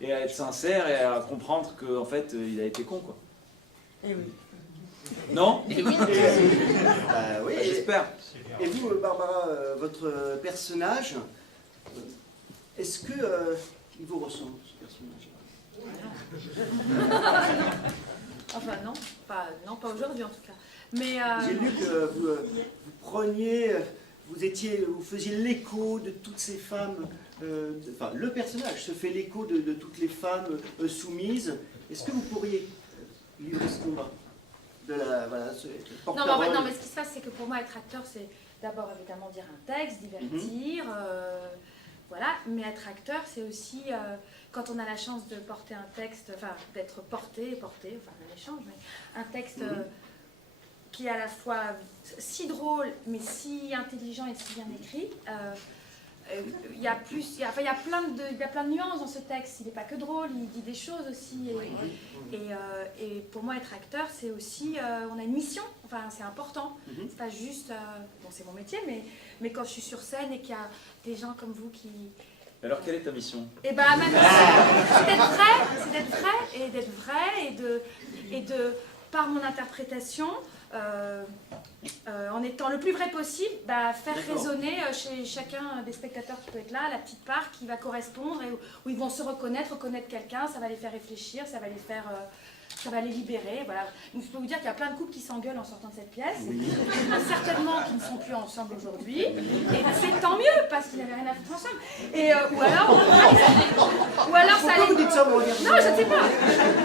et à être sincère et à comprendre qu'en fait il a été con quoi. Et oui. Non? Et oui. Oui, J'espère. Et vous, Barbara, votre personnage, est-ce que il vous ressemble, ce personnage? Enfin non, pas aujourd'hui en tout cas. Mais j'ai lu que vous preniez, vous faisiez l'écho de toutes ces femmes, enfin le personnage se fait l'écho de toutes les femmes soumises. Est-ce que vous pourriez livrer ce combat de la, voilà, non, mais ce qui se passe, c'est que pour moi, être acteur, c'est d'abord évidemment dire un texte, divertir, voilà. Mais être acteur, c'est aussi quand on a la chance de porter un texte, enfin d'être porté, enfin un échange, mais un texte qui est à la fois si drôle, mais si intelligent et si bien écrit. Il y a plein de nuances dans ce texte. Il n'est pas que drôle, il dit des choses aussi. Et pour moi, être acteur, c'est aussi, on a une mission. Enfin, c'est important. C'est pas juste, bon, c'est mon métier, mais quand je suis sur scène et qu'il y a des gens comme vous qui. Alors, quelle est ta mission? Eh ben, ma mission, c'est d'être vrai, et de par mon interprétation. En étant le plus vrai possible, faire résonner chez chacun des spectateurs qui peut être là, la petite part qui va correspondre et où ils vont se reconnaître quelqu'un, ça va les faire réfléchir, ça va les libérer. Voilà. Donc, je peux vous dire qu'il y a plein de couples qui s'engueulent en sortant de cette pièce. Il y en a certainement qui ne sont plus ensemble aujourd'hui. Et c'est tant mieux, parce qu'ils n'avaient rien à foutre ensemble. Et, ou alors ça allait... Pourquoi vous dites ça, mon gars? Non, je ne sais pas.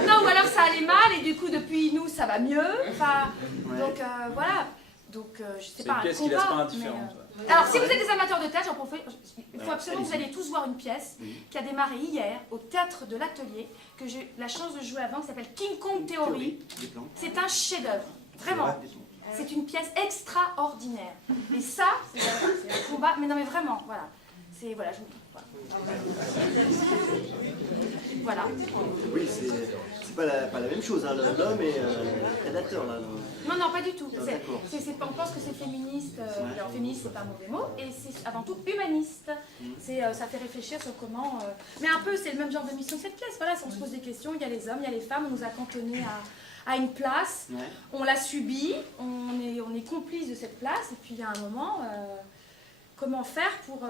Non, ou alors ça allait mal et du coup, depuis nous, ça va mieux. Enfin, donc, voilà. Donc, je sais pas, un pièce combat. Qui laisse pas indifférent. Alors, si vous êtes des amateurs de théâtre, il faut absolument que vous allez tous voir une pièce qui a démarré hier au Théâtre de l'Atelier, que j'ai eu la chance de jouer avant, qui s'appelle King Kong Theory. C'est un chef-d'œuvre, vraiment. C'est une pièce extraordinaire. Et ça, c'est un combat, mais non mais vraiment, voilà. C'est, voilà, je vous... Voilà. Oui, c'est pas la même chose, hein. L'homme est prédateur, là. Non, pas du tout. Ah, on pense que c'est féministe, alors féministe c'est pas un mauvais mot, et c'est avant tout humaniste. Ça fait réfléchir sur comment... Mais un peu, c'est le même genre de mission que cette pièce. Voilà, on se pose des questions, il y a les hommes, il y a les femmes, on nous a cantonnés à une place, on l'a subie, on est complice de cette place, et puis il y a un moment... Comment faire pour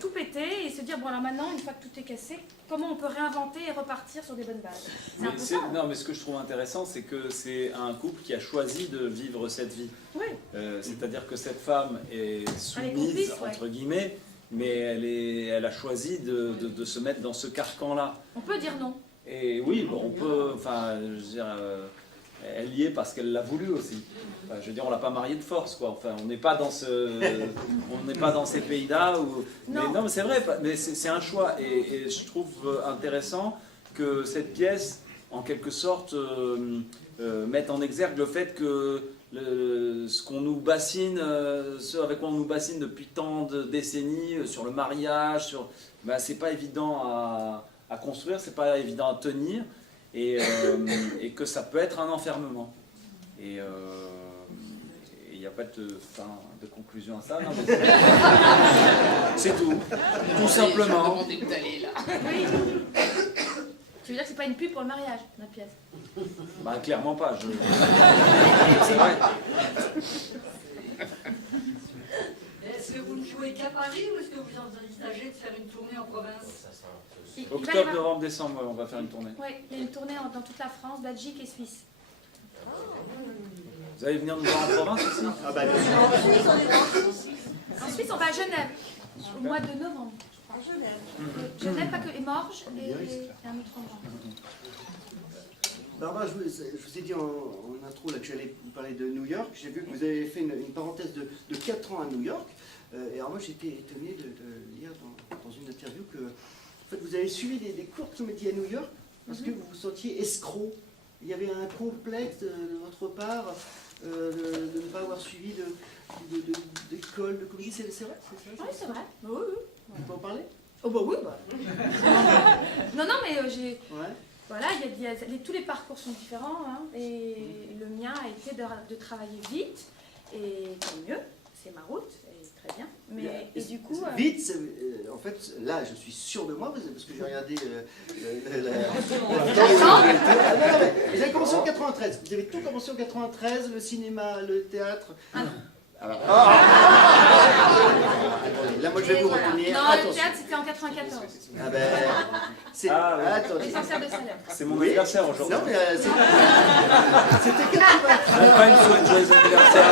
tout péter et se dire, bon alors maintenant, une fois que tout est cassé, comment on peut réinventer et repartir sur des bonnes bases. C'est un peu ça. Non, mais ce que je trouve intéressant, c'est que c'est un couple qui a choisi de vivre cette vie. Oui. C'est-à-dire que cette femme est soumise, entre guillemets, mais elle a choisi de se mettre dans ce carcan-là. On peut dire non. Et oui, bon, on peut, enfin, je veux dire... elle y est parce qu'elle l'a voulu aussi. Enfin, je veux dire, on l'a pas mariée de force, quoi. Enfin, on n'est pas dans ces pays-là où. Mais non, mais c'est vrai. Mais c'est un choix, et je trouve intéressant que cette pièce, en quelque sorte, mette en exergue le fait que ce qu'on nous bassine, ce avec quoi on nous bassine depuis tant de décennies sur le mariage, c'est pas évident à construire, c'est pas évident à tenir. Et que ça peut être un enfermement. Et il n'y a pas de conclusion à ça. C'est tout. Tout simplement. Oui. Tu veux dire que c'est pas une pub pour le mariage, notre pièce? Clairement pas. C'est vrai. Est-ce que vous ne jouez qu'à Paris ou est-ce que vous envisagez de faire une tournée en province? Octobre, novembre, décembre, on va faire une tournée. Oui, il y a une tournée dans toute la France, Belgique et Suisse. Vous allez venir nous voir en province aussi? Bien sûr. En Suisse, on va à Genève, au mois de novembre. Genève, pas que les Morges et un autre endroit. Barbara, je vous ai dit en intro là, que j'allais vous parler de New York. J'ai vu que vous avez fait une parenthèse de 4 ans à New York. Et alors moi, j'étais étonné de lire dans une interview que en fait, vous avez suivi des cours de comédie à New York parce que vous vous sentiez escroc. Il y avait un complexe de votre part de ne pas avoir suivi d'école de comédie. C'est vrai? Oui, c'est vrai. Oui. Vous pouvez en parler? Oh bah oui. Non, mais j'ai... Ouais. Voilà, tous les parcours sont différents, hein, et le mien a été de travailler vite, et tant mieux, c'est ma route, et très bien. Mais, et du coup... Vite, en fait, là, je suis sûr de moi, parce que j'ai regardé... Vous avez commencé en 93. Vous avez tout commencé en 93, le cinéma, le théâtre. Attendez, là, moi, je vais vous retenir. Non, attention. le théâtre, c'était en 94. Ah ben... c'est... Ah, oui. Attendez. Les sorcières de Salem. C'est mon anniversaire aujourd'hui. Non, mais c'était 93. Pas une souhaite joyeux anniversaire.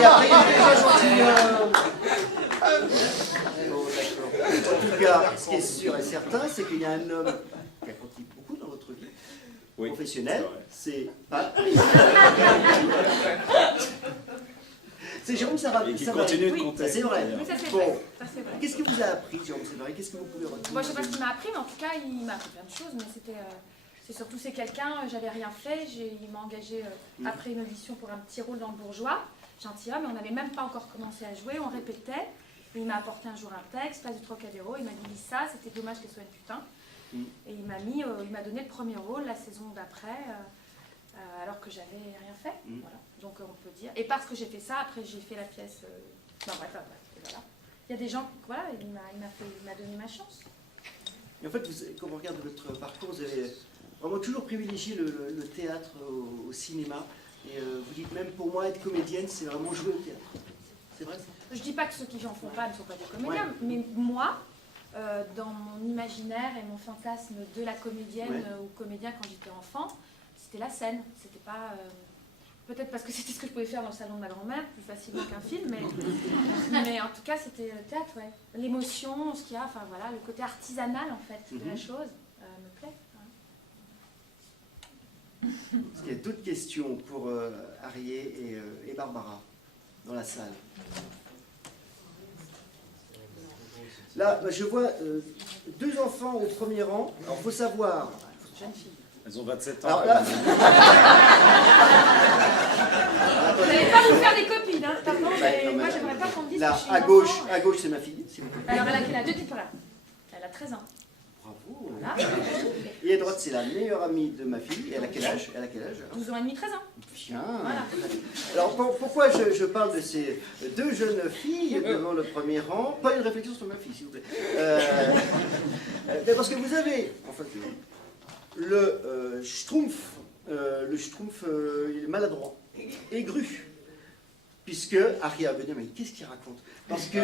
Et après, il est déjà gentilhomme. Bon, d'accord. En tout cas, ce qui est sûr et certain, c'est qu'il y a un homme qui a accompli beaucoup dans votre vie professionnelle. C'est pas... C'est Jérôme Savary. Et qui continue de compter. C'est vrai. Oui, ça c'est Bon. vrai. Ça, c'est vrai. Qu'est-ce qui vous a appris, Jérôme Savary? Qu'est-ce que vous pouvez retenir? Moi, je sais pas ce qu'il m'a appris, mais en tout cas, il m'a appris plein de choses. Mais c'était, c'est surtout c'est quelqu'un, j'avais rien fait. Il m'a engagé après une audition pour un petit rôle dans Le Bourgeois, gentilhomme, mais on n'avait même pas encore commencé à jouer, on répétait. Et il m'a apporté un jour un texte, Place du Trocadéro. Il m'a dit lis ça, c'était dommage qu'elle soit une putain. Et il m'a donné le premier rôle la saison d'après, alors que j'avais rien fait. Voilà. Donc on peut dire. Et parce que j'ai fait ça, après j'ai fait la pièce. Non, bref, voilà. Il y a des gens, voilà, il m'a donné ma chance. Et en fait, quand on regarde votre parcours, vous avez vraiment toujours privilégié le théâtre au cinéma. Et vous dites même, pour moi, être comédienne, c'est vraiment jouer au théâtre. C'est vrai? Je dis pas que ceux qui n'en font pas ne sont pas des comédiens, mais moi, dans mon imaginaire et mon fantasme de la comédienne ou comédien quand j'étais enfant, c'était la scène. C'était pas... peut-être parce que c'était ce que je pouvais faire dans le salon de ma grand-mère, plus facilement qu'un film, mais en tout cas, c'était le théâtre, ouais. L'émotion, ce qu'il y a, enfin voilà, le côté artisanal, en fait, de la chose, me plaît. Est-ce qu'il y a d'autres questions pour Arié et Barbara dans la salle? Là, je vois deux enfants au premier rang. Alors, il faut savoir... Jeune fille. Elles ont 27 ans. Alors là... Vous n'allez pas vous faire des copines, hein, pardon, mais non, mais moi, j'aimerais pas qu'on me dise là, que je suis à une gauche, enfant, c'est ma fille, s'il vous plaît. Alors, elle a quel âge? Dites pas là. Elle a 13 ans. Bravo. Voilà. Et à droite, c'est la meilleure amie de ma fille. Et elle a quel âge? 12 ans et demi, 13 ans. Bien. Voilà. Alors, pourquoi je parle de ces deux jeunes filles devant le premier rang? Pas une réflexion sur ma fille, s'il vous plaît. Parce que vous avez, en fait, le Schtroumpf, il est maladroit, aigru. Puisque Arié va dire, mais qu'est-ce qu'il raconte? Parce que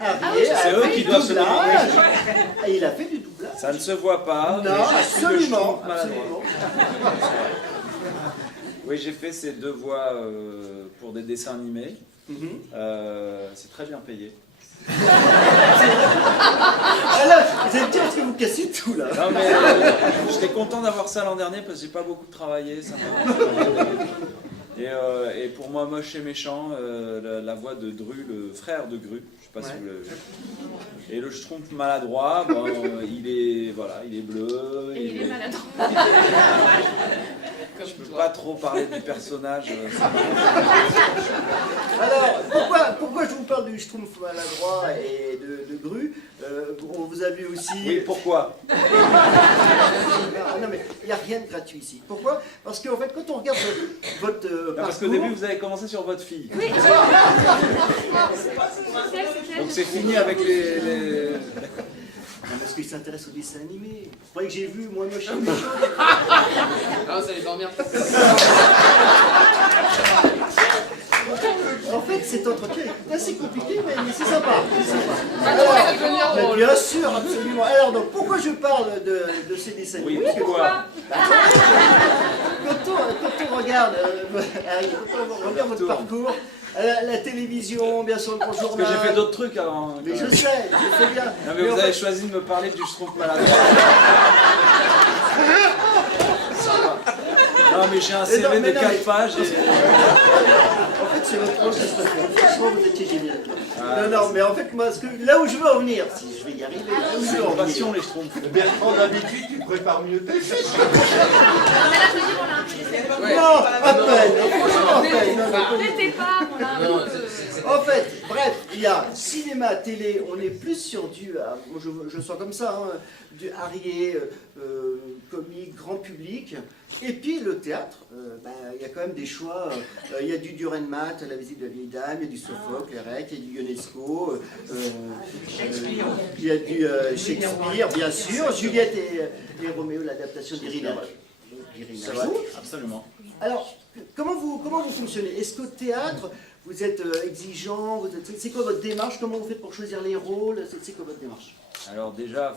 Arié c'est eux qui doivent se doublage. Et il a fait du doublage. Ça ne se voit pas. Non, mais je suis le absolument, Schtroumpf maladroit. absolument. Oui, j'ai fait ces deux voix pour des dessins animés. C'est très bien payé. Alors, vous allez me dire, est-ce que vous cassez tout là? Non mais j'étais content d'avoir ça l'an dernier parce que j'ai pas beaucoup travaillé. Ça m'a... Et pour moi, moche et méchant, la voix de Dru, le frère de Gru, je sais pas si vous l'avez vu. Et le Schtroumpf maladroit, bon, il est bleu. Et il est maladroit. Je peux pas trop parler du personnage. Alors, pourquoi je vous parle du Schtroumpf maladroit et de Gru? On vous a vu aussi... Oui, pourquoi? Non, mais il n'y a rien de gratuit ici. Pourquoi? Parce qu'en fait, quand on regarde votre parcours... Parce qu'au début, vous avez commencé sur votre fille. Oui. Donc c'est fini avec les... Non, parce qu'ils s'intéressent au dessin animé. Vous croyez que j'ai vu, moi, moche et méchant? Ah, ça les emmerde. En fait, cet entretien est assez compliqué, mais c'est sympa. Alors, Mais bien sûr, absolument. Alors, donc, pourquoi je parle de ces dessins animés? Oui, Parce que pourquoi? quand on regarde, votre parcours, la télévision, bien sûr, le grand Parce journal... que j'ai fait d'autres trucs avant. Mais je sais bien. Non mais vous avez choisi de me parler du Schtroumpf maladroit. Non mais j'ai un CV de 4 pages et... En fait, c'est votre rôle, franchement, vous étiez génial. Non, mais en fait, moi, là où je veux en venir, si je vais y arriver, là où je C'est veux en en passion venir... les Schtroumpfs. Bertrand, d'habitude, tu prépares mieux tes fiches. Non, à peine, franchement, à peine. N'était pas, voilà. Oh En fait, bref, il y a cinéma, télé, on est plus sur du, je sens comme ça, hein, du Harrier, comique, grand public. Et puis le théâtre, il y a quand même des choix. Il y a du Dürrenmatt, La visite de la vieille dame, il y a du Sophocle, les Rec, il y a du Ionesco, il y a du Shakespeare, bien sûr, Juliette et Roméo, l'adaptation d'Irina. C'est vrai, absolument. Alors, comment vous fonctionnez? Est-ce qu'au théâtre, vous êtes exigeant? C'est quoi votre démarche? Comment vous faites pour choisir les rôles? C'est quoi votre démarche? Alors déjà,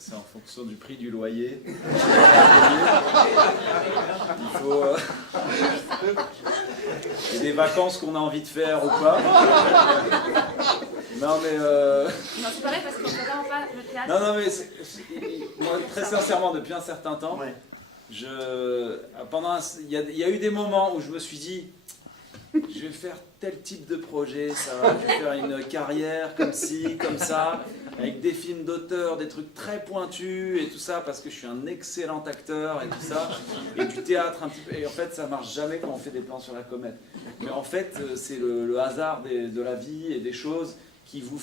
c'est en fonction du prix du loyer. Il faut... il y a des vacances qu'on a envie de faire ou pas. Non mais... Non, c'est pareil parce qu'on ne fait vraiment pas le théâtre. Non mais moi, très sincèrement, depuis un certain temps, Ouais. il y a eu des moments où je me suis dit, je vais faire tel type de projet, je vais faire une carrière comme ci, comme ça, avec des films d'auteur, des trucs très pointus et tout ça, parce que je suis un excellent acteur et tout ça, et du théâtre un petit peu. Et en fait, ça marche jamais quand on fait des plans sur la comète. Mais en fait, c'est le hasard de la vie et des choses qui vous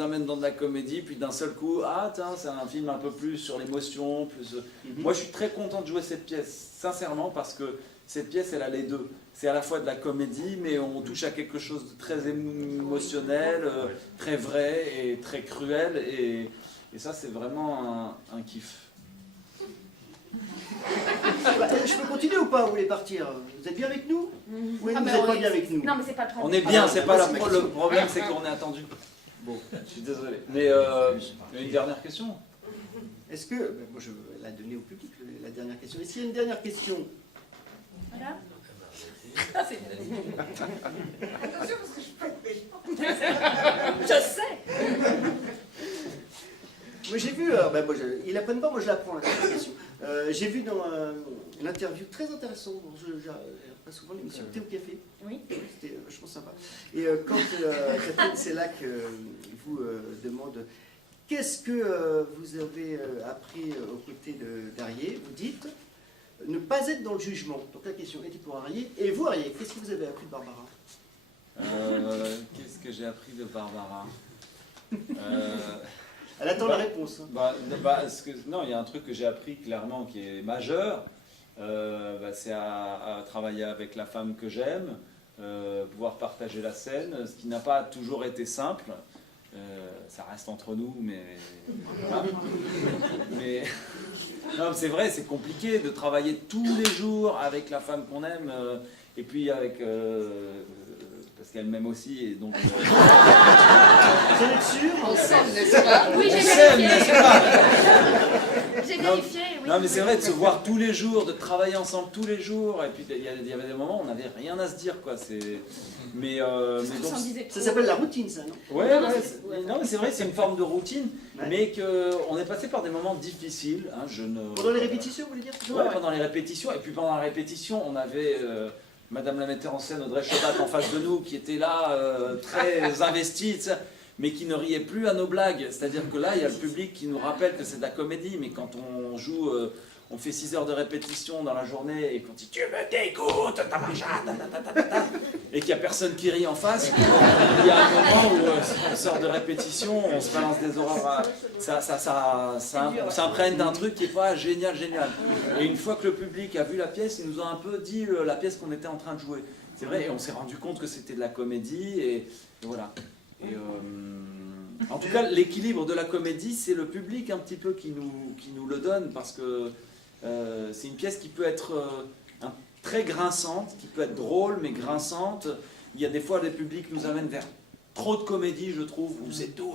amène dans de la comédie, puis d'un seul coup, ah tiens, c'est un film un peu plus sur l'émotion, plus... Moi, je suis très content de jouer cette pièce, sincèrement, parce que cette pièce, elle a les deux. C'est à la fois de la comédie, mais on touche à quelque chose de très émotionnel, très vrai et très cruel, et ça, c'est vraiment un kiff. Je peux continuer ou pas? Vous voulez partir? Vous êtes bien avec nous? Oui, Ah, vous mais n'êtes on pas est- bien avec nous. Non, mais c'est pas le problème. On est bien, c'est pas c'est ma le question. problème, c'est qu'on est attendu. Bon, je suis désolé. Mais une dernière question. Est-ce que... Moi, je vais la donner au public, la dernière question. Est-ce qu'il y a une dernière question? Voilà. Attention parce que je peux être méchant. Je sais. Moi, j'ai vu... ils l'apprennent pas, moi je l'apprends, la dernière question. J'ai vu dans l'interview très intéressante, je pas souvent l'émission Thé au café. Oui. C'était vachement sympa. Et quand Catherine Sellac vous demande qu'est-ce que vous avez appris aux côtés d'Harrier, vous dites ne pas être dans le jugement. Donc la question était pour Harrier. Et vous, Harrier, qu'est-ce que vous avez appris de Barbara? Qu'est-ce que j'ai appris de Barbara? Elle attend la réponse. Hein. Non, il y a un truc que j'ai appris clairement qui est majeur. C'est à travailler avec la femme que j'aime, pouvoir partager la scène, ce qui n'a pas toujours été simple. Ça reste entre nous, mais voilà. Mais non, c'est vrai, c'est compliqué de travailler tous les jours avec la femme qu'on aime, et puis avec parce qu'elle m'aime aussi, et donc. Vous en êtes sûr? On s'aime, n'est-ce pas? Oui, j'ai On s'aime, vérifié. n'est-ce pas? J'ai vérifié, oui. Non, mais c'est vrai de se voir tous les jours, de travailler ensemble tous les jours, et puis il y avait des moments où on n'avait rien à se dire, quoi. Mais donc, Ça s'appelle la routine, ça, non? ouais, non, mais c'est vrai, c'est une forme de routine, Ouais. mais qu'on est passé par des moments difficiles. Hein, Pendant les répétitions, vous voulez dire? Ouais, pendant les répétitions, et puis pendant la répétition, on avait Madame la metteur en scène Audrey Chodat en face de nous, qui était là, très investie, mais qui ne riait plus à nos blagues. C'est-à-dire que là, il y a le public qui nous rappelle que c'est de la comédie, mais quand on joue, on fait 6 heures de répétition dans la journée, et qu'on dit « Tu me dégoûtes, ta machin, et qu'il n'y a personne qui rit en face, il y a un moment où on sort de répétition, on se balance des horreurs, on s'imprègne d'un truc qui n'est pas génial. Et une fois que le public a vu la pièce, ils nous ont un peu dit la pièce qu'on était en train de jouer. C'est vrai, et on s'est rendu compte que c'était de la comédie, et voilà. Et en tout cas, l'équilibre de la comédie, c'est le public un petit peu qui nous le donne, parce que c'est une pièce qui peut être très grinçante, qui peut être drôle mais grinçante. Il y a des fois, les publics nous amènent vers trop de comédie, je trouve, où c'est tout.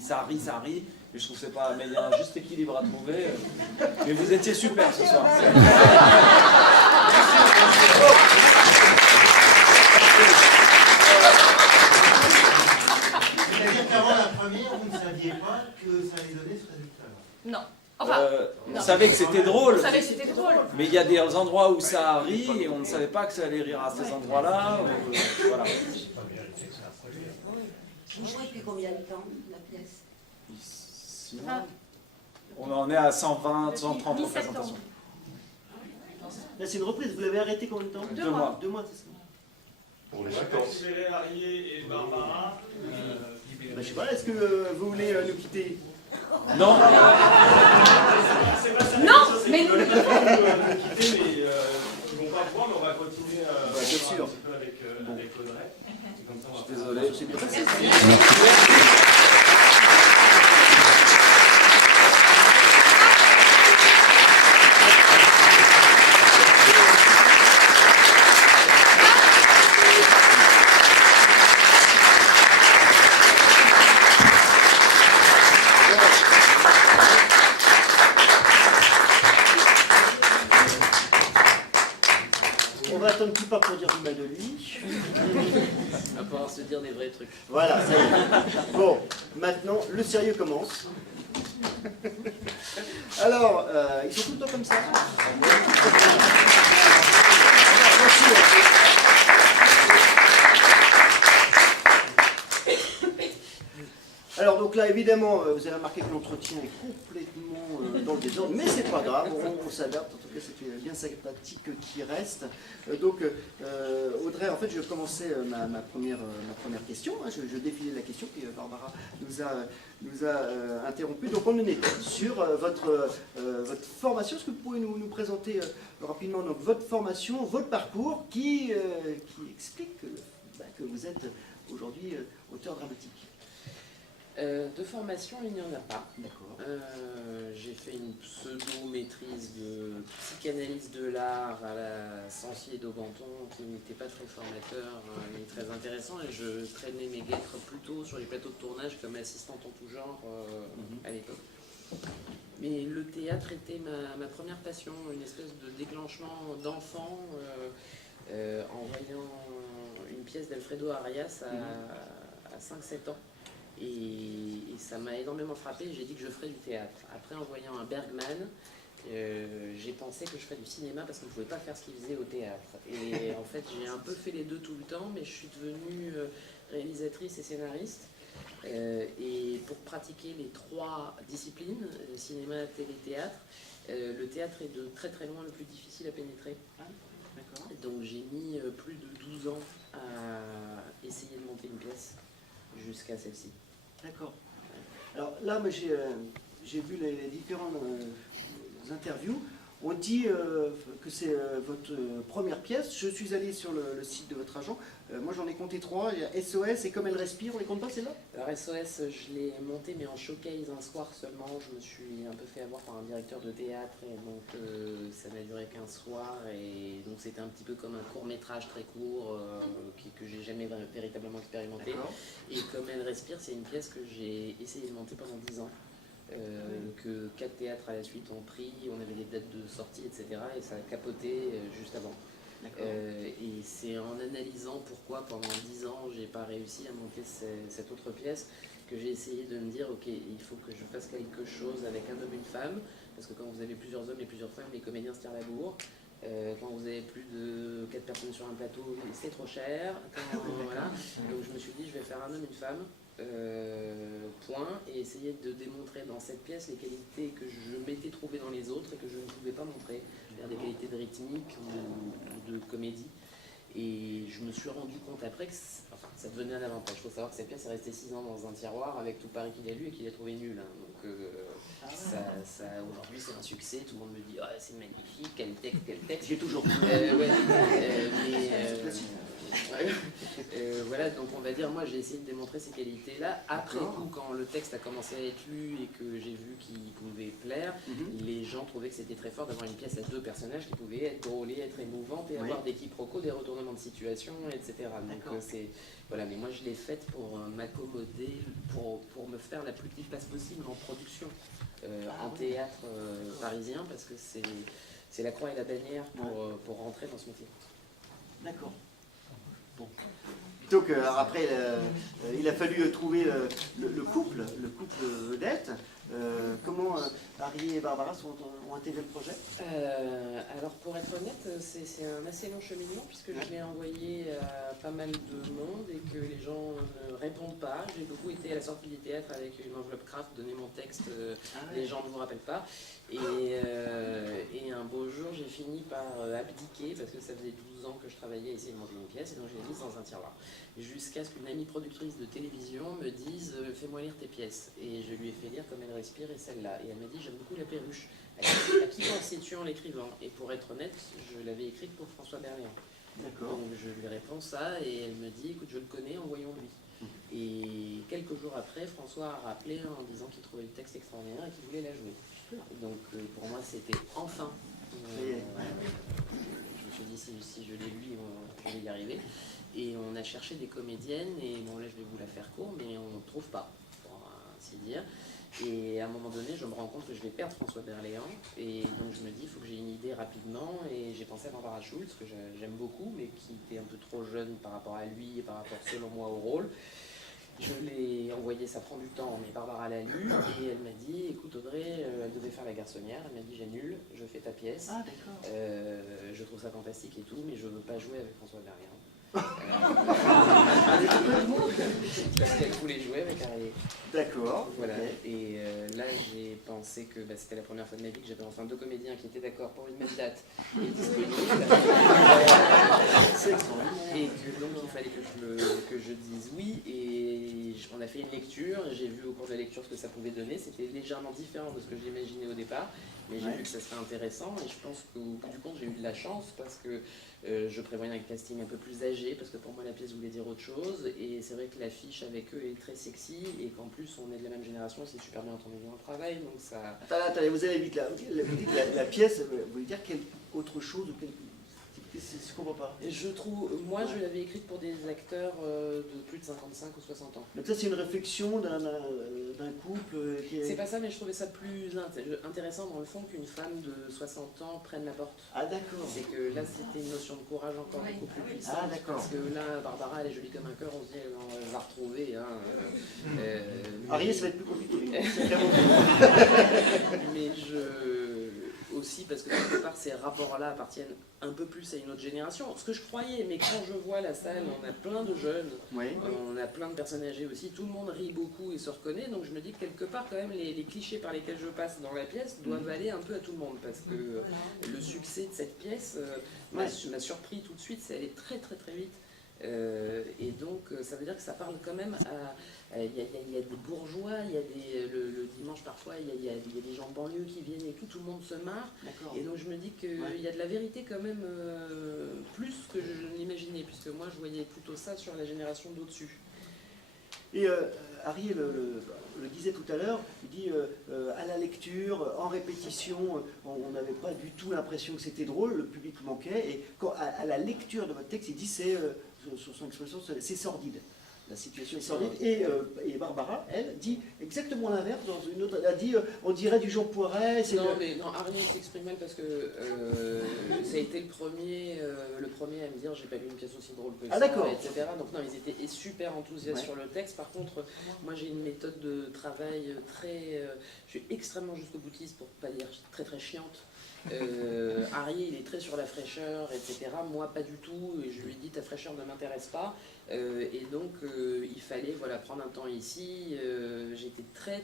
Ça rit. Et je trouve que c'est pas, mais il y a un juste équilibre à trouver. Mais vous étiez super ce soir. C'est-à-dire qu'avant la première, vous ne saviez pas que ça allait donner ce résultat-là. Non. Enfin, On savait que c'était drôle. vous savez que c'était drôle. Mais il y a des endroits où ça rit et on ne savait pas que ça allait rire à ces endroits-là. Voilà. Vous jouez depuis combien de temps, la pièce? On en est à 120, 130 17 ans. représentations. Là, c'est une reprise. Vous l'avez arrêté combien de temps? 2 mois. 2 mois, c'est ça. Pour les On va vacances. libérer Arié et Barbara. Je sais pas, est-ce que vous voulez nous quitter? Non. C'est pas ça. Non, mais mais- ils veulent pas nous quitter, mais ils vont pas pouvoir, mais on va continuer bien sûr. un petit peu avec Audrey. Et comme ça, on va faire- Désolé. C'est bien passé. On va attendre qu'il parte pour dire du mal de lui. On va pouvoir se dire des vrais trucs. Voilà, ça y est. Bon, maintenant, le sérieux commence. Alors, ils sont tout le temps comme ça. Alors donc là, évidemment, vous avez remarqué que l'entretien est complètement dans le désordre, mais c'est pas grave, on s'adapte. En tout cas, c'était bien sympathique qui reste. Audrey, en fait, je commençais ma première question. Hein, je défilais la question, puis Barbara nous a interrompu. Donc on en est sur votre formation. Est-ce que vous pouvez nous présenter rapidement donc, votre formation, votre parcours qui explique que vous êtes aujourd'hui auteur dramatique? De formation, il n'y en a pas. D'accord. J'ai fait une pseudo-maîtrise de psychanalyse de l'art à la Censier d'Aubenton, qui n'était pas très formateur, mais très intéressant, et je traînais mes guêtres plutôt sur les plateaux de tournage comme assistante en tout genre à l'époque. Mais le théâtre était ma première passion, une espèce de déclenchement d'enfant en voyant une pièce d'Alfredo Arias à 5-7 ans. Et ça m'a énormément frappé, j'ai dit que je ferais du théâtre. Après, en voyant un Bergman, j'ai pensé que je ferais du cinéma parce qu'on ne pouvait pas faire ce qu'il faisait au théâtre. Et en fait, j'ai un peu fait les deux tout le temps, mais je suis devenue réalisatrice et scénariste. Et pour pratiquer les trois disciplines, cinéma, télé, théâtre, le théâtre est de très très loin le plus difficile à pénétrer. Donc j'ai mis plus de 12 ans à essayer de monter une pièce jusqu'à celle-ci. D'accord. Alors là, moi, j'ai vu les différentes interviews. On dit que c'est votre première pièce. Je suis allé sur le site de votre agent. Moi, j'en ai compté 3. Il y a SOS et Comme elle respire. On les compte pas, celle-là? Alors SOS, je l'ai monté mais en showcase un soir seulement. Je me suis un peu fait avoir par un directeur de théâtre et donc ça n'a duré qu'un soir et donc c'était un petit peu comme un court-métrage très court que j'ai jamais véritablement expérimenté. Et Comme elle respire, c'est une pièce que j'ai essayé de monter pendant 10 ans. Que 4 théâtres à la suite ont pris, on avait des dates de sortie, etc. Et ça a capoté juste avant. Et c'est en analysant pourquoi pendant 10 ans j'ai pas réussi à monter cette autre pièce que j'ai essayé de me dire ok, il faut que je fasse quelque chose avec un homme et une femme, parce que quand vous avez plusieurs hommes et plusieurs femmes, les comédiens se tirent la bourre. Quand vous avez plus de 4 personnes sur un plateau, c'est trop cher. Voilà. Donc je me suis dit je vais faire un homme et une femme. Point, et essayer de démontrer dans cette pièce les qualités que je m'étais trouvé dans les autres et que je ne pouvais pas montrer, c'est-à-dire des qualités de rythmique ou de comédie. Et je me suis rendu compte après que ça devenait un avantage. Il faut savoir que cette pièce est restée 6 ans dans un tiroir avec tout Paris qui l'a lu et qui l'a trouvé nul. Hein. Donc aujourd'hui c'est un succès, tout le monde me dit oh, c'est magnifique, quel texte. J'ai toujours voilà, donc on va dire, moi j'ai essayé de démontrer ces qualités-là. Après coup, quand le texte a commencé à être lu et que j'ai vu qu'il pouvait plaire, les gens trouvaient que c'était très fort d'avoir une pièce à 2 personnages qui pouvaient être drôlés, être émouvantes et avoir des quiproquos, des retournements de situation, etc. Donc c'est voilà, mais moi je l'ai faite pour m'accommoder, pour me faire la plus petite place possible en production en théâtre parisien, parce que c'est la croix et la bannière pour rentrer dans ce métier. D'accord. Bon. Donc alors après, il a fallu trouver le couple vedette. Harry et Barbara ont intégré le projet? Alors pour être honnête, c'est un assez long cheminement puisque je l'ai envoyé à pas mal de monde et que les gens ne répondent pas. J'ai beaucoup été à la sortie du théâtre avec une enveloppe craft, donner mon texte, les gens ne vous rappellent pas. Et un beau jour, j'ai fini par abdiquer parce que ça faisait 12 ans que je travaillais à essayer de monter une pièce et donc je l'ai mise dans un tiroir. Jusqu'à ce qu'une amie productrice de télévision me dise « fais-moi lire tes pièces ». Et je lui ai fait lire Comme elle respire et celle-là. Et elle m'a dit « j'aime beaucoup La Perruche ». À qui pensais-tu en l'écrivant? Et pour être honnête, je l'avais écrite pour François Berléand. D'accord. Donc je lui réponds ça et elle me dit « écoute, je le connais, envoyons-lui ». Et quelques jours après, François a rappelé en disant qu'il trouvait le texte extraordinaire et qu'il voulait la jouer. Donc pour moi, c'était enfin. Je me suis dit, si je l'ai lu, je vais y arriver. Et on a cherché des comédiennes, et bon là je vais vous la faire court, mais on ne trouve pas, pour ainsi dire. Et à un moment donné, je me rends compte que je vais perdre François Berléand, et donc je me dis, il faut que j'ai une idée rapidement, et j'ai pensé à Barbara Schulz, que j'aime beaucoup, mais qui était un peu trop jeune par rapport à lui, et par rapport selon moi au rôle. Je l'ai envoyé, ça prend du temps, mais Barbara l'a lu, et elle m'a dit, écoute Audrey, elle devait faire La Garçonnière, elle m'a dit, j'annule, je fais ta pièce. Ah d'accord. Je trouve ça fantastique et tout, mais je ne veux pas jouer avec François Berléand. Parce qu'elle voulait jouer avec Harry. D'accord. Voilà. Okay. Et là, j'ai pensé que c'était la première fois de ma vie que j'avais enfin deux comédiens qui étaient d'accord pour une même date et disponibles. C'est extraordinaire. Et que donc il fallait que je dise oui. Et on a fait une lecture. J'ai vu au cours de la lecture ce que ça pouvait donner. C'était légèrement différent de ce que j'imaginais au départ. Mais j'ai vu que ça serait intéressant. Et je pense qu'au bout du compte, j'ai eu de la chance parce que je prévoyais un casting un peu plus âgé parce que pour moi la pièce voulait dire autre chose et c'est vrai que l'affiche avec eux est très sexy et qu'en plus on est de la même génération, c'est super bien entendu dans le travail donc ça... Attendez, vous allez vite là. Vous dites la pièce, vous voulez dire quelle autre chose ou quelque... Je comprends pas. Je trouve, moi je l'avais écrite pour des acteurs de plus de 55 ou 60 ans. Donc ça c'est une réflexion d'un couple qui est... C'est pas ça mais je trouvais ça plus intéressant dans le fond qu'une femme de 60 ans prenne la porte. Ah d'accord. C'est que là c'était une notion de courage encore beaucoup plus puissante. Ah d'accord. Parce que là Barbara elle est jolie comme un cœur, on se dit elle va retrouver. Hein, Ariel ça va être plus compliqué. Mais aussi parce que quelque part ces rapports-là appartiennent un peu plus à une autre génération. Ce que je croyais, mais quand je vois la salle, on a plein de jeunes, on a plein de personnes âgées aussi, tout le monde rit beaucoup et se reconnaît, donc je me dis que quelque part quand même les clichés par lesquels je passe dans la pièce doivent aller un peu à tout le monde parce que le succès de cette pièce m'a surpris tout de suite, c'est allé très très très vite. Et donc ça veut dire que ça parle quand même à... Il y a des bourgeois, il y a le dimanche parfois, il y a des gens de banlieue qui viennent et tout le monde se marre. Et donc je me dis qu'il y a de la vérité quand même plus que je l'imaginais, puisque moi je voyais plutôt ça sur la génération d'au-dessus. Et Harry le disait tout à l'heure, il dit à la lecture, en répétition, on n'avait pas du tout l'impression que c'était drôle, le public manquait, et quand, à la lecture de votre texte, il dit sur son expression, c'est sordide. La situation est sordide. Et Barbara, elle, dit exactement l'inverse dans une autre. Elle a dit on dirait du Jean Poiret. Mais Harry s'exprime mal parce que ça a été le premier à me dire j'ai pas lu une pièce aussi drôle que ça, etc. Donc non, ils étaient super enthousiastes sur le texte. Par contre, moi j'ai une méthode de travail très. Je suis extrêmement jusqu'au boutiste pour pas dire très très chiante. Harry il est très sur la fraîcheur, etc. Moi pas du tout, et je lui ai dit ta fraîcheur ne m'intéresse pas, et donc il fallait prendre un temps ici. J'étais très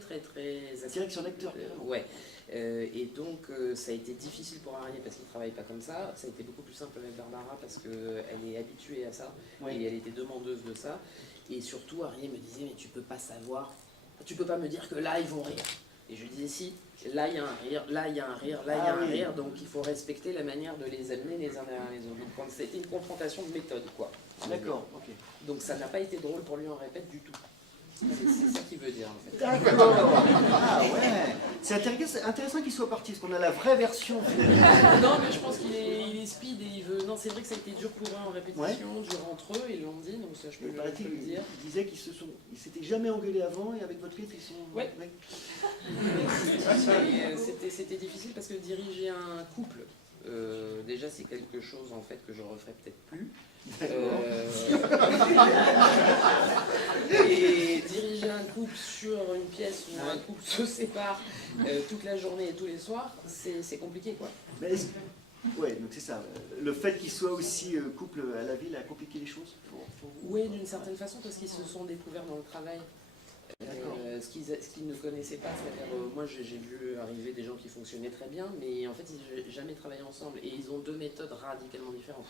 direction d'acteur. Ouais. Et donc ça a été difficile pour Harry parce qu'il ne travaille pas comme ça. Ça a été beaucoup plus simple avec Barbara parce qu'elle est habituée à ça et elle était demandeuse de ça. Et surtout Harry me disait mais tu peux pas savoir, tu peux pas me dire que là ils vont rire. Et je lui disais si, là il y a un rire, là il y a un rire, là il y a un rire, donc il faut respecter la manière de les amener les uns derrière les autres. Donc c'était une confrontation de méthode quoi. D'accord, ok. Donc ça n'a pas été drôle pour lui en répète du tout. C'est ça qu'il veut dire en fait. D'accord. Ah ouais. C'est intéressant qu'il soit parti, parce qu'on a la vraie version. Non mais je pense qu'il est speed et il veut... Non c'est vrai que ça a été dur pour eux en répétition, dur entre eux, ils l'ont dit, donc ça je peux le dire. Il disait qu'ils s'étaient jamais engueulés avant et avec votre livre ils sont... Ouais. C'était difficile parce que diriger un couple déjà, c'est quelque chose en fait que je referai peut-être plus. Et diriger un couple sur une pièce où un couple se sépare toute la journée et tous les soirs, c'est compliqué, quoi. Mais ouais, donc c'est ça. Le fait qu'il soit aussi couple à la ville a compliqué les choses pour vous? Oui, d'une certaine façon, parce qu'ils se sont découverts dans le travail. Ce qu'ils ne connaissaient pas, c'est-à-dire, moi j'ai vu arriver des gens qui fonctionnaient très bien, mais en fait ils n'ont jamais travaillé ensemble et ils ont deux méthodes radicalement différentes.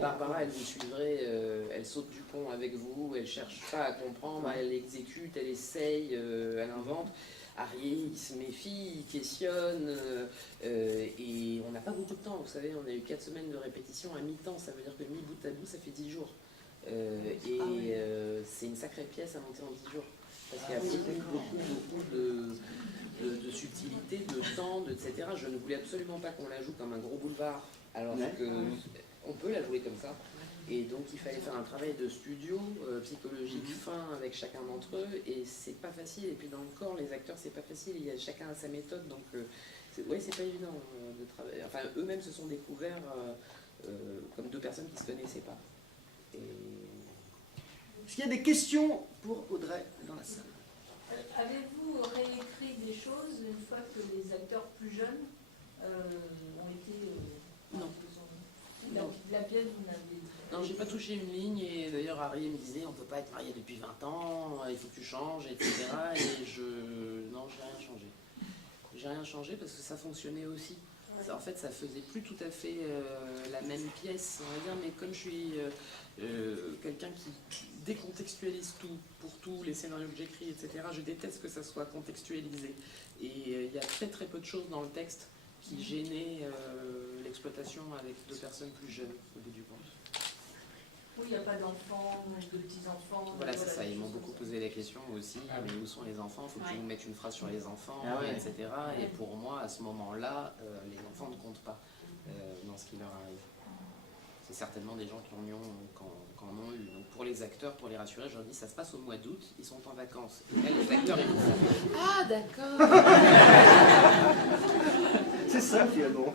Barbara, elle vous suivrait, elle saute du pont avec vous, elle cherche pas à comprendre, elle exécute, elle essaye, elle invente. Harry, il se méfie, il questionne, et on n'a pas beaucoup de temps, vous savez, on a eu 4 semaines de répétition à mi-temps, ça veut dire que mi bout à bout, ça fait 10 jours. C'est une sacrée pièce à monter en 10 jours. Parce qu'il y a beaucoup de subtilité, de temps, etc. Je ne voulais absolument pas qu'on la joue comme un gros boulevard, alors qu'on peut la jouer comme ça. Et donc il fallait faire un travail de studio psychologique fin avec chacun d'entre eux, et c'est pas facile. Et puis dans le corps, les acteurs, c'est pas facile, il y a chacun a sa méthode, donc c'est pas évident de travailler. Enfin, eux-mêmes se sont découverts comme deux personnes qui se connaissaient pas. Est-ce qu'il y a des questions pour Audrey dans la salle? Avez-vous réécrit des choses une fois que les acteurs plus jeunes ont été... Non. Donc la pièce, vous n'avez... Non, j'ai pas touché une ligne, et d'ailleurs Harry me disait on peut pas être marié depuis 20 ans, il faut que tu changes, etc. Et non, j'ai rien changé. J'ai rien changé parce que ça fonctionnait aussi. En fait, ça faisait plus tout à fait la même pièce, on va dire, mais comme je suis quelqu'un qui décontextualise tout, pour tous les scénarios que j'écris, etc., je déteste que ça soit contextualisé. Et il y a très très peu de choses dans le texte qui gênaient l'exploitation avec deux personnes plus jeunes au bout du compte. Oui, il n'y a pas d'enfants, de petits-enfants. Voilà, c'est ça, ils m'ont beaucoup posé la question aussi, mais où sont les enfants? Il faut que tu nous mettes une phrase sur les enfants, etc. Et pour moi, à ce moment-là, les enfants ne comptent pas dans ce qui leur arrive. C'est certainement des gens qui en ont eu. Donc pour les acteurs, pour les rassurer, je leur dis ça se passe au mois d'août, ils sont en vacances. Et là, les acteurs, ils me font ah, d'accord. C'est ça finalement.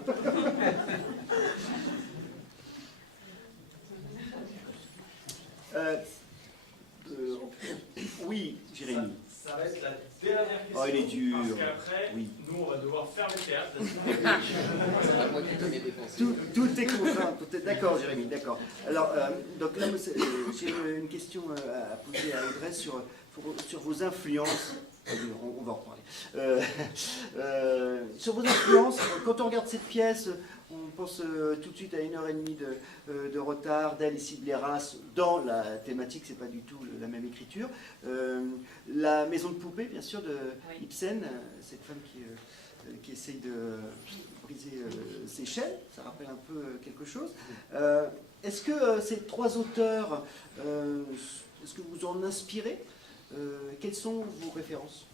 Oui, Jérémy. Ça va être la dernière question. Oh, il est dur. Parce qu'après, nous, on va devoir fermer le théâtre. C'est pas moi qui donne mes dépenses. Tout est contraint. D'accord, Jérémy, d'accord. Alors, donc là, j'ai une question à poser à Audrey sur vos influences. On va en reparler. Sur vos influences, quand on regarde cette pièce, on pense tout de suite à 1h30 de retard d'Alice Blairas dans la thématique, c'est pas du tout la même écriture. La maison de poupée, bien sûr, de Ibsen, cette femme qui essaye de briser ses chaînes, ça rappelle un peu quelque chose. Est-ce que ces trois auteurs, est-ce que vous en inspirez? Quelles sont vos références?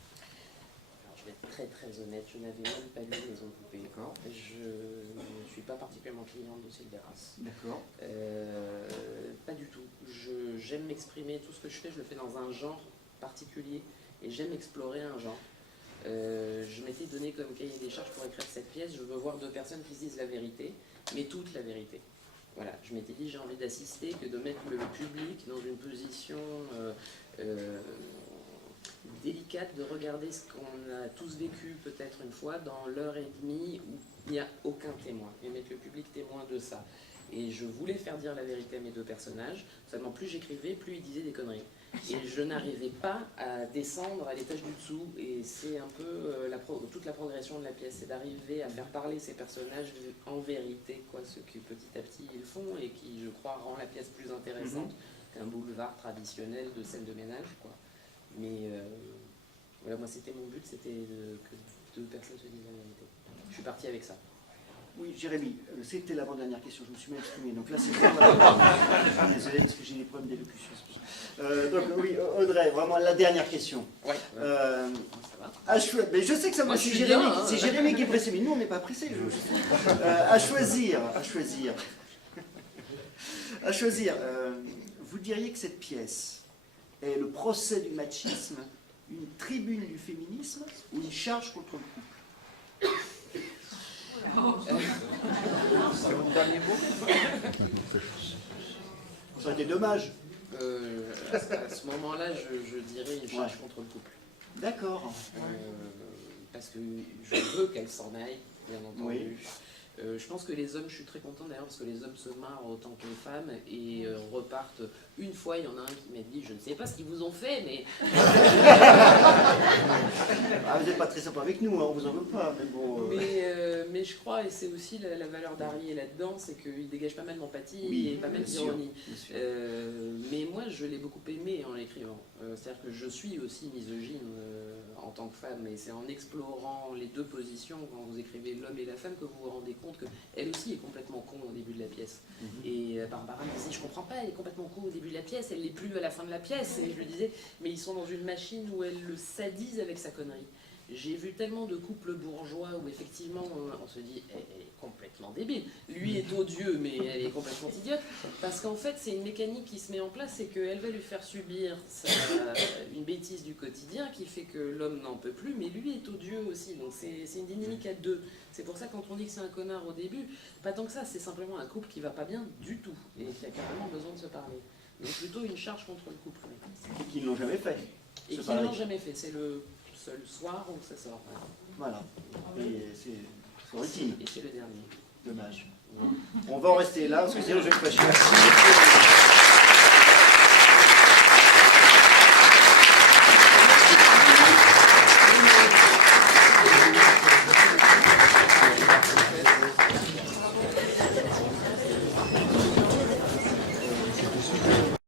Je vais être très très honnête, je n'avais même pas lu Maison de poupée. D'accord. Je ne suis pas particulièrement cliente de Blairas. D'accord. Pas du tout. J'aime m'exprimer, tout ce que je fais le fais dans un genre particulier et j'aime explorer un genre. Je m'étais donné comme cahier des charges pour écrire cette pièce, je veux voir deux personnes qui se disent la vérité, mais toute la vérité. Voilà, je m'étais dit j'ai envie d'assister, que de mettre le public dans une position délicate, de regarder ce qu'on a tous vécu peut-être une fois dans l'heure et demie où il n'y a aucun témoin, et mettre le public témoin de ça. Et je voulais faire dire la vérité à mes deux personnages, seulement plus j'écrivais, plus ils disaient des conneries. Et je n'arrivais pas à descendre à l'étage du dessous, et c'est un peu toute la progression de la pièce, c'est d'arriver à faire parler ces personnages en vérité, quoi, ce que petit à petit ils font, et qui, je crois, rend la pièce plus intéressante qu'un boulevard traditionnel de scène de ménage, quoi. Mais voilà, moi c'était mon but, c'était que deux personnes se disent la vérité. Je suis parti avec ça. Oui, Jérémy, c'était l'avant-dernière question, je me suis mal exprimé, donc là c'est pas mal. Désolé parce que j'ai des problèmes d'élocution. Donc oui, Audrey, vraiment la dernière question. Ouais. Mais je sais que ça, moi c'est Jérémy, c'est Jérémy qui est pressé, mais nous on n'est pas pressé. À choisir, vous diriez que cette pièce est le procès du machisme, une tribune du féminisme ou une charge contre le couple? Dernier mot. Ça aurait été dommage. À ce moment-là, je dirais une charge contre le couple. D'accord. Parce que je veux qu'elle s'en aille, bien entendu. Oui. Je pense que les hommes, je suis très content d'ailleurs, parce que les hommes se marrent autant que les femmes et repartent. Une fois, il y en a un qui m'a dit, je ne sais pas ce qu'ils vous ont fait, mais... Ah, vous n'êtes pas très sympa avec nous, hein, on vous en veut pas, mais bon... Mais je crois, et c'est aussi la valeur d'Harry là-dedans, c'est qu'il dégage pas mal d'empathie Oui, et pas mal bien sûr, d'ironie. bien sûr. Mais moi, je l'ai beaucoup aimé en l'écrivant. C'est-à-dire que je suis aussi misogyne en tant que femme, et c'est en explorant les deux positions, quand vous écrivez l'homme et la femme, que vous vous rendez compte qu'elle aussi est complètement con au début de la pièce. Et Barbara me disait, je comprends pas, elle est complètement con au début de la pièce, elle l'est plus à la fin de la pièce. Et je lui disais, mais ils sont dans une machine où elle le sadise avec sa connerie. J'ai vu tellement de couples bourgeois où effectivement on se dit elle est complètement débile. Lui est odieux mais elle est complètement idiote. Parce qu'en fait c'est une mécanique qui se met en place, c'est qu'elle va lui faire subir une bêtise du quotidien qui fait que l'homme n'en peut plus, mais lui est odieux aussi. Donc c'est une dynamique à deux. C'est pour ça quand on dit que c'est un connard au début, pas tant que ça, c'est simplement un couple qui va pas bien du tout et qui a carrément besoin de se parler. Donc plutôt une charge contre le couple. Et qui ne l'ont jamais fait. Et qui ne l'ont jamais fait. C'est le seul soir où ça sort. Voilà. Et c'est routine. Et c'est le dernier. Dommage. On va en rester là, parce que sinon je vais me fâcher.